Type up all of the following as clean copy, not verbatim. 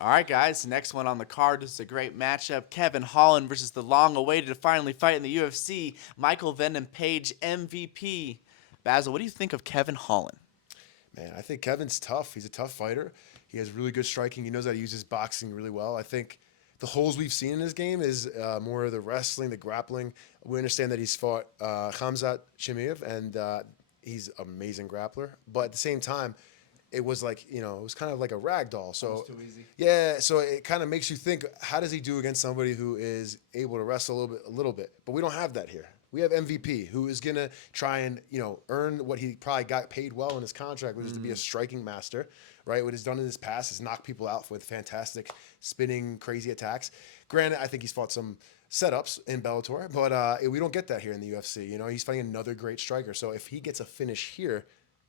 All right, guys. Next one on the card. This is a great matchup. Kevin Holland versus the long-awaited finally fight in the UFC. Michael Venom Page MVP. Basil, what do you think of Kevin Holland? Man, I think Kevin's tough. He's a tough fighter. He has really good striking. He knows how to use his boxing really well. I think the holes we've seen in his game is more of the wrestling, the grappling. We understand that he's fought Khamzat Chimaev, and he's an amazing grappler. But at the same time, it was like, it was kind of like a rag doll. So, Almost too easy. yeah, so it kind of makes you think, how does he do against somebody who is able to wrestle a little bit? But we don't have that here. We have MVP who is gonna try and earn what he probably got paid well in his contract, which is to be a striking master, right? What he's done in his past is knock people out with fantastic spinning, crazy attacks. Granted, I think he's fought some setups in Bellator, but we don't get that here in the UFC. He's fighting another great striker. So if he gets a finish here,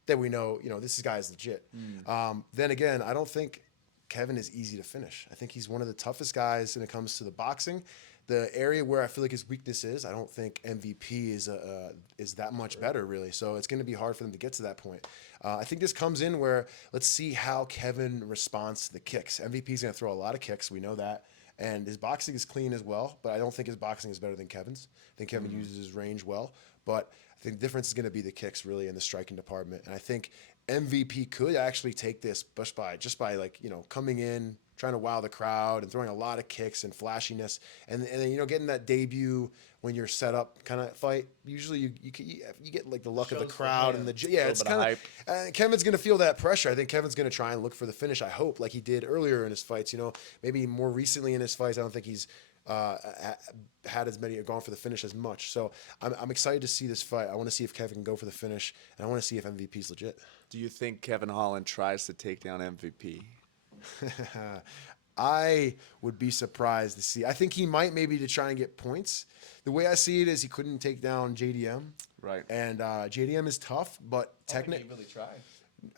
then we know, this guy is legit. Then again, I don't think Kevin is easy to finish. I think he's one of the toughest guys when it comes to the boxing. The area where I feel like his weakness is, I don't think MVP is that much better, really. So it's going to be hard for them to get to that point. I think this comes in where let's see how Kevin responds to the kicks. MVP is going to throw a lot of kicks. We know that. And his boxing is clean as well, but I don't think his boxing is better than Kevin's. I think Kevin uses his range well, but I think the difference is going to be the kicks really in the striking department. And I think MVP could actually take this just by like coming in, trying to wow the crowd and throwing a lot of kicks and flashiness, and then getting that debut when you're set up kind of fight. Usually you get like the luck of the Shows the crowd and hands. yeah, A it's little bit of kind hype. of Kevin's gonna feel that pressure. I think Kevin's gonna try and look for the finish. I hope like he did earlier in his fights. Maybe more recently in his fights. I don't think he's had as many or gone for the finish as much. So I'm excited to see this fight. I want to see if Kevin can go for the finish, and I want to see if MVP's legit. Do you think Kevin Holland tries to take down MVP? I would be surprised to see. I think he might maybe to try and get points. The way I see it is he couldn't take down JDM, Right. and JDM is tough, but technically, really tried.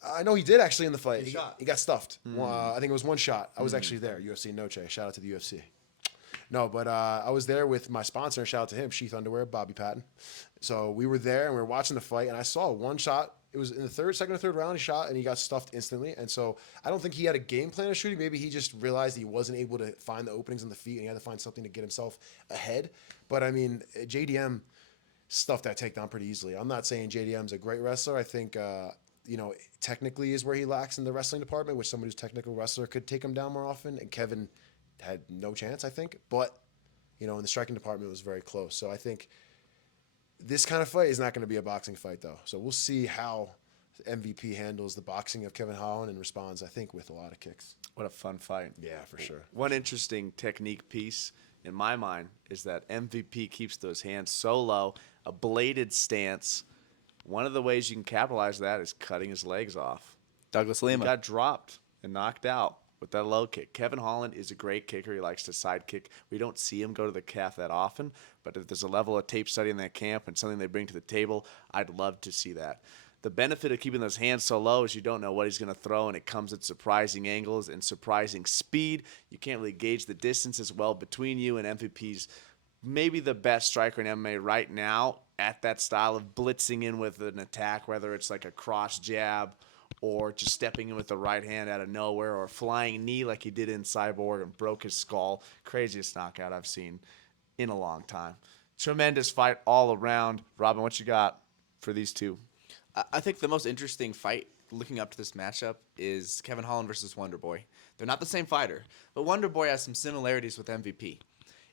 I know he did actually in the fight. He, shot. he got stuffed. I think it was one shot. I was actually there. UFC Noche. Shout out to the UFC. No, but I was there with my sponsor. Shout out to him, Sheath Underwear, Bobby Patton. So we were there and we were watching the fight, and I saw one shot. It was in the second or third round. He shot and he got stuffed instantly. And so I don't think he had a game plan of shooting. Maybe he just realized he wasn't able to find the openings in the feet, and he had to find something to get himself ahead. But I mean, JDM stuffed that takedown pretty easily. I'm not saying JDM's a great wrestler. I think technically is where he lacks in the wrestling department, which somebody who's technical wrestler could take him down more often. And Kevin had no chance, I think. But in the striking department, it was very close. So I think this kind of fight is not going to be a boxing fight, though. So we'll see how MVP handles the boxing of Kevin Holland and responds, I think, with a lot of kicks. What a fun fight. Yeah, for sure. One interesting technique piece in my mind is that MVP keeps those hands so low, a bladed stance. One of the ways you can capitalize that is cutting his legs off. Douglas He Lima. got dropped and knocked out with that low kick. Kevin Holland is a great kicker. He likes to side kick. We don't see him go to the calf that often, but if there's a level of tape study in that camp and something they bring to the table, I'd love to see that. The benefit of keeping those hands so low is you don't know what he's going to throw, and it comes at surprising angles and surprising speed. You can't really gauge the distance as well between you, and MVP's maybe the best striker in MMA right now at that style of blitzing in with an attack, whether it's like a cross jab or just stepping in with the right hand out of nowhere or flying knee like he did in Cyborg and broke his skull. Craziest knockout I've seen in a long time. Tremendous fight all around. Robin, what you got for these two? I think the most interesting fight looking up to this matchup is Kevin Holland versus Wonder Boy. They're not the same fighter, but Wonder Boy has some similarities with MVP.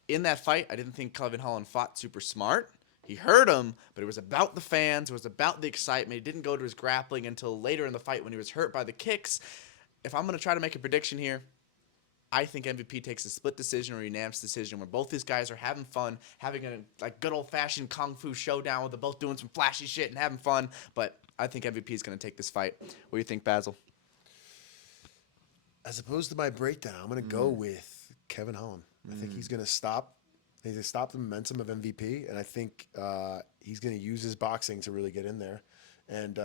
In that fight, I didn't think Kevin Holland fought super smart. He hurt him, but it was about the fans. It was about the excitement. He didn't go to his grappling until later in the fight when he was hurt by the kicks. If I'm going to try to make a prediction here, I think MVP takes a split decision or unanimous decision where both these guys are having fun, having a like good old fashioned kung fu showdown where they're both doing some flashy shit and having fun. But I think MVP is going to take this fight. What do you think, Basil? As opposed to my breakdown, I'm going to go with Kevin Holland. I think he's going to stop. He's going to stop the momentum of MVP, and I think he's going to use his boxing to really get in there and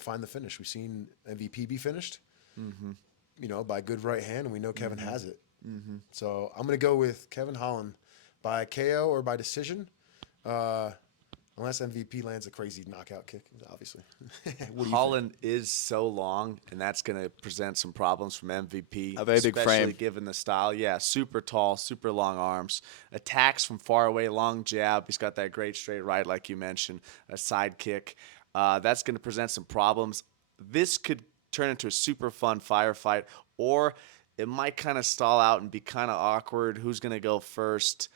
find the finish. We've seen MVP be finished, by good right hand, and we know Kevin has it. So I'm going to go with Kevin Holland by KO or by decision. Unless MVP lands a crazy knockout kick, obviously. What do you think? Holland is so long, and that's going to present some problems from MVP. A very big especially frame. given the style. Yeah, super tall, super long arms. Attacks from far away, long jab. He's got that great straight right, like you mentioned, a side kick. That's going to present some problems. This could turn into a super fun firefight, or it might kind of stall out and be kind of awkward. Who's going to go first?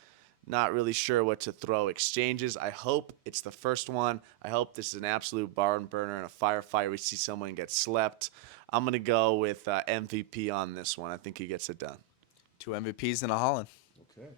Not really sure what to throw. Exchanges. I hope it's the first one. I hope this is an absolute barn burner and a firefight. We see someone get slept. I'm going to go with MVP on this one. I think he gets it done. 2 MVPs and a Holland. Okay.